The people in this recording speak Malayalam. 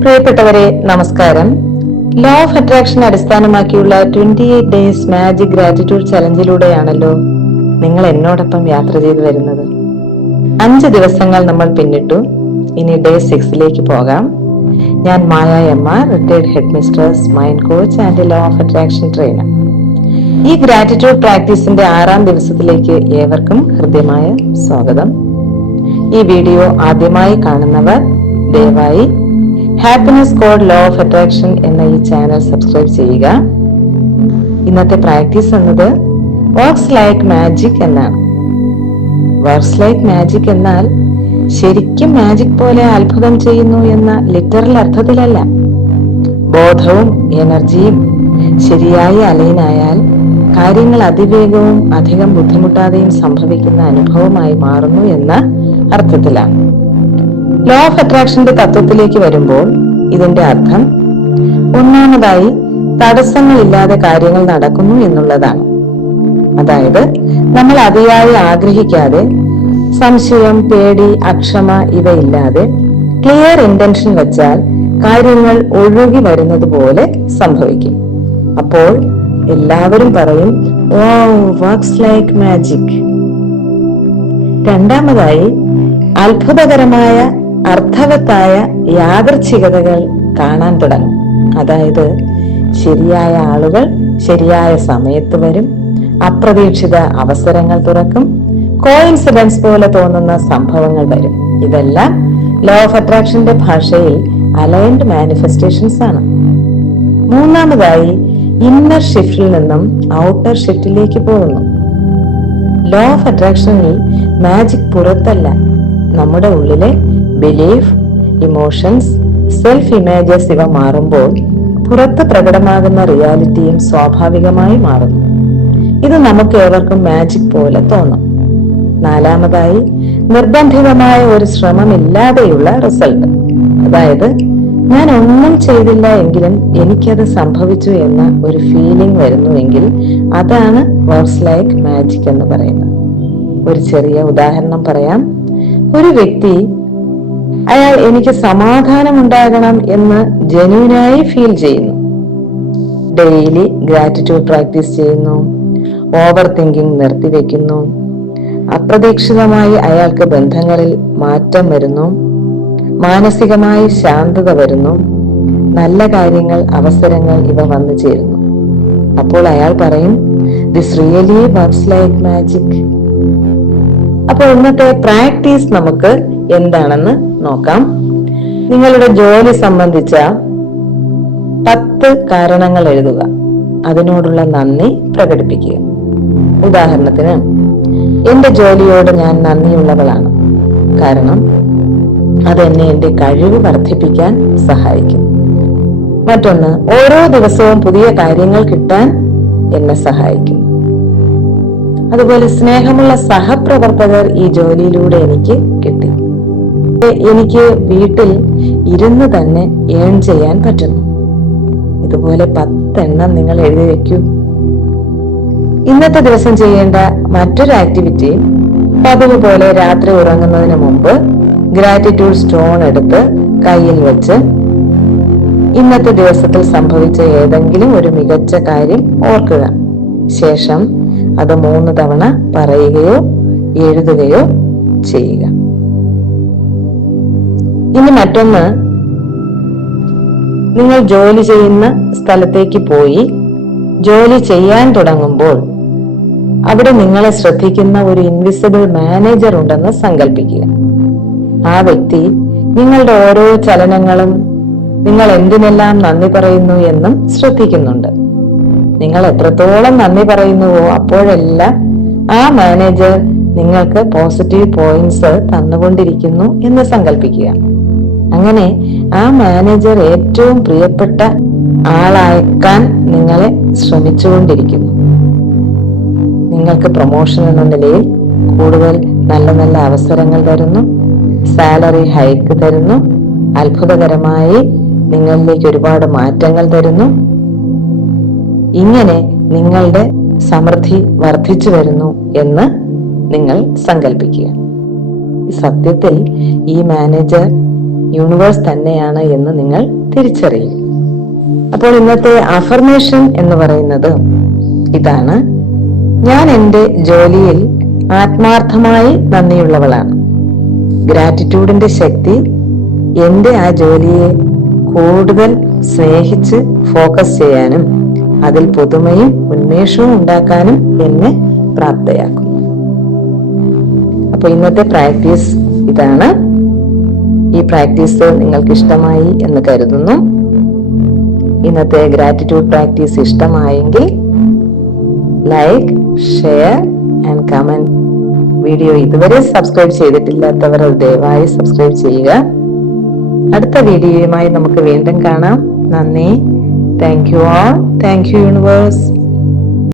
പ്രിയപ്പെട്ടവരെ, നമസ്കാരം. ലോ ഓഫ് അട്രാക്ഷൻ അടിസ്ഥാനമാക്കിയുള്ള 28 ഡേയ്സ് മാജിക് ഗ്രാറ്റിറ്റ്യൂഡ് ചലഞ്ചിലൂടെയാണല്ലോ നിങ്ങൾ എന്നോടൊപ്പം യാത്ര ചെയ്തു വരുന്നത്. 5 ദിവസങ്ങൾ നമ്മൾ പിന്നിട്ടു. ഇനി ഡേ 6ലേക്ക് പോകാം. ഞാൻ Maya M R, retired headmistress, mind coach and law of attraction trainer. ഈ ഗ്രാറ്റിറ്റ്യൂഡ് പ്രാക്ടീസിന്റെ 6ാം ദിവസത്തിലേക്ക് ഏവർക്കും ഹൃദ്യമായ സ്വാഗതം. ഈ വീഡിയോ ആദ്യമായി കാണുന്നവർ ദയവായി happiness code law of attraction എന്ന ഈ ചാനൽ സബ്സ്ക്രൈബ് ചെയ്യുക. ഇന്നത്തെ പ്രാക്ടീസ് എന്നത് വർക്ക്സ് ലൈക്ക് മാജിക് എന്നാണ്. വർക്ക്സ് ലൈക്ക് മാജിക് എന്നാൽ ശരിക്കും മാജിക് പോലെ അത്ഭുതം ചെയ്യുന്നു എന്ന ലിറ്ററൽ അർത്ഥത്തിലല്ല. ബോധവും എനർജിയും ശരിയായി അലൈനായാൽ കാര്യങ്ങൾ അതിവേഗവും അധികം ബുദ്ധിമുട്ടാതെയും സംഭവിക്കുന്ന അനുഭവമായി മാറുന്നു എന്ന അർത്ഥത്തിലാണ്. ലോ ഓഫ് അട്രാക്ഷന്റെ തത്വത്തിലേക്ക് വരുമ്പോൾ ഇതിന്റെ അർത്ഥം ഒന്നാമതായി തടസ്സങ്ങളില്ലാതെ കാര്യങ്ങൾ നടക്കുന്നു എന്നുള്ളതാണ്. അതായത് നമ്മൾ അതിയായി ആഗ്രഹിക്കാതെ, സംശയം, പേടി, അക്ഷമ ഇവയില്ലാതെ ക്ലിയർ ഇന്റൻഷൻ വെച്ചാൽ കാര്യങ്ങൾ ഒഴുകി വരുന്നത് പോലെ സംഭവിക്കും. അപ്പോൾ എല്ലാവരും പറയും, "Wow, works like magic." രണ്ടാമതായി അത്ഭുതകരമായ അർത്ഥവത്തായ യാദൃച്ഛികതകൾ കാണാൻ തുടങ്ങും. അതായത് ശരിയായ ആളുകൾ ശരിയായ സമയത്ത് വരും, അപ്രതീക്ഷിത അവസരങ്ങൾ തുറക്കും, കോയിൻസിഡൻസ് പോലെ തോന്നുന്ന സംഭവങ്ങൾ വരും. ഇതെല്ലാം ലോ ഓഫ് അട്രാക്ഷന്റെ ഭാഷയിൽ അലൈൻഡ് മാനിഫെസ്റ്റേഷൻസ് ആണ്. മൂന്നാമതായി ഇന്നർ ഷിഫ്റ്റിൽ നിന്നും ഔട്ടർ ഷിഫ്റ്റിലേക്ക് പോകുന്നു. ലോ ഓഫ് അട്രാക്ഷനിൽ മാജിക് പുറത്തല്ല, നമ്മുടെ ഉള്ളിലെ ബിലീഫ്, ഇമോഷൻസ്, സെൽഫ് ഇമേജസ് ഇവ മാറുമ്പോൾ പുറത്ത് പ്രകടമാകുന്ന റിയാലിറ്റിയും സ്വാഭാവികമായി മാറുന്നു. ഇത് നമുക്ക് ഏവർക്കും മാജിക് പോലെ തോന്നും. നാലാമതായി നിർബന്ധിതമായ ഒരു ശ്രമമില്ലാതെയുള്ള റിസൾട്ട്. അതായത് ഞാൻ ഒന്നും ചെയ്തില്ല എങ്കിലും എനിക്കത് സംഭവിച്ചു എന്ന ഒരു ഫീലിംഗ് വരുന്നുവെങ്കിൽ അതാണ് വർക്ക്സ് ലൈക്ക് മാജിക് എന്ന് പറയുന്നത്. ഒരു ചെറിയ ഉദാഹരണം പറയാം. ഒരു വ്യക്തി അയാൾ എനിക്ക് സമാധാനം ഉണ്ടാകണം എന്ന് ജെന്യൂനായി ഫീൽ ചെയ്യുന്നു. ഡെയിലി ഗ്രാറ്റിറ്റ്യൂഡ് പ്രാക്ടീസ് ചെയ്യുന്നു, ഓവർ തിങ്കിങ് നിർത്തിവെക്കുന്നു, അപ്രതീക്ഷിതമായി അയാൾക്ക് ബന്ധങ്ങളിൽ മാറ്റം വരുന്നു, മാനസികമായി ശാന്തത വരുന്നു, നല്ല കാര്യങ്ങൾ, അവസരങ്ങൾ ഇവ വന്നു ചേരുന്നു. അപ്പോൾ അയാൾ പറയും, "This really works like magic." അപ്പോൾ ഇന്നത്തെ പ്രാക്ടീസ് നമുക്ക് എന്താണെന്ന് നോക്കാം. നിങ്ങളുടെ ജോലി സംബന്ധിച്ച 10 കാരണങ്ങൾ എഴുതുക. അതിനോടുള്ള നന്ദി പ്രകടിപ്പിക്കുക. ഉദാഹരണത്തിന്, എന്റെ ജോലിയോട് ഞാൻ നന്ദിയുള്ളവളാണ്, കാരണം അതെന്നെ എന്റെ കഴിവ് വർദ്ധിപ്പിക്കാൻ സഹായിക്കും. മറ്റൊന്ന്, ഓരോ ദിവസവും പുതിയ കാര്യങ്ങൾ കിട്ടാൻ എന്നെ സഹായിക്കും. അതുപോലെ, സ്നേഹമുള്ള സഹപ്രവർത്തകർ ഈ ജോലിയിലൂടെ എനിക്ക് കിട്ടി. എനിക്ക് വീട്ടിൽ ഇരുന്ന് തന്നെ ഏൺ ചെയ്യാൻ പറ്റുന്നു. ഇതുപോലെ 10 എണ്ണം നിങ്ങൾ എഴുതി വെക്കൂ. ഇന്നത്തെ ദിവസം ചെയ്യേണ്ട മറ്റൊരു ആക്ടിവിറ്റി, പതിവ് പോലെ രാത്രി ഉറങ്ങുന്നതിന് മുമ്പ് ഗ്രാറ്റിറ്റ്യൂഡ് സ്റ്റോൺ എടുത്ത് കയ്യിൽ വെച്ച് ഇന്നത്തെ ദിവസത്തിൽ സംഭവിച്ച ഏതെങ്കിലും ഒരു മികച്ച കാര്യം ഓർക്കുക. ശേഷം അത് 3 തവണ പറയുകയോ എഴുതുകയോ ചെയ്യുക. ഇനി മറ്റൊന്ന്, നിങ്ങൾ ജോലി ചെയ്യുന്ന സ്ഥലത്തേക്ക് പോയി ജോലി ചെയ്യാൻ തുടങ്ങുമ്പോൾ അവിടെ നിങ്ങളെ ശ്രദ്ധിക്കുന്ന ഒരു ഇൻവിസിബിൾ മാനേജർ ഉണ്ടെന്ന് സങ്കല്പിക്കുക. ആ വ്യക്തി നിങ്ങളുടെ ഓരോ ചലനങ്ങളും, നിങ്ങൾ എന്തിനെല്ലാം നന്ദി പറയുന്നു എന്നും ശ്രദ്ധിക്കുന്നുണ്ട്. നിങ്ങൾ എത്രത്തോളം നന്ദി പറയുന്നുവോ അപ്പോഴെല്ലാം ആ മാനേജർ നിങ്ങൾക്ക് പോസിറ്റീവ് പോയിന്റ്സ് തന്നുകൊണ്ടിരിക്കുന്നു എന്ന് സങ്കല്പിക്കുക. അങ്ങനെ ആ മാനേജർ ഏറ്റവും പ്രിയപ്പെട്ട ആളാക്കാൻ നിങ്ങളെ ശ്രമിച്ചുകൊണ്ടിരിക്കുന്നു. നിങ്ങൾക്ക് പ്രൊമോഷൻ എന്ന നിലയിൽ കൂടുതൽ നല്ല നല്ല അവസരങ്ങൾ തരുന്നു, സാലറി ഹൈക്ക് തരുന്നു, അത്ഭുതകരമായി നിങ്ങളിലേക്ക് ഒരുപാട് മാറ്റങ്ങൾ തരുന്നു. ഇങ്ങനെ നിങ്ങളുടെ സമൃദ്ധി വർദ്ധിച്ചു വരുന്നു എന്ന് നിങ്ങൾ സങ്കല്പിക്കുക. സത്യത്തിൽ ഈ മാനേജർ യൂണിവേഴ്സ് തന്നെയാണ് എന്ന് നിങ്ങൾ തിരിച്ചറിയും. അപ്പോൾ ഇന്നത്തെ അഫർമേഷൻ എന്ന് പറയുന്നത് ഇതാണ്: ഞാൻ എൻ്റെ ജോലിയിൽ ആത്മാർത്ഥമായി നന്ദിയുള്ളവളാണ്. ഗ്രാറ്റിറ്റ്യൂഡിന്റെ ശക്തി എൻ്റെ ആ ജോലിയെ കൂടുതൽ സ്നേഹിച്ച് ഫോക്കസ് ചെയ്യാനും അതിൽ പുതുമയും ഉന്മേഷവും ഉണ്ടാക്കാനും എന്നെ പ്രാപ്തയാക്കുന്നു. അപ്പൊ ഇന്നത്തെ പ്രാക്ടീസ് ഇതാണ്. ഈ പ്രാക്ടീസ് നിങ്ങൾക്ക് ഇഷ്ടമായി എന്ന് കരുതുന്നു. ഇന്നത്തെ ഗ്രാറ്റിറ്റ്യൂഡ് പ്രാക്ടീസ് ഇഷ്ടമായെങ്കിൽ like, share and comment. Video ഇതുവരെ സബ്സ്ക്രൈബ് ചെയ്തിട്ടില്ലാത്തവർ അത് ദയവായി സബ്സ്ക്രൈബ് ചെയ്യുക. അടുത്ത വീഡിയോയുമായി നമുക്ക് വീണ്ടും കാണാം. നന്ദി. Thank you all. Thank you universe.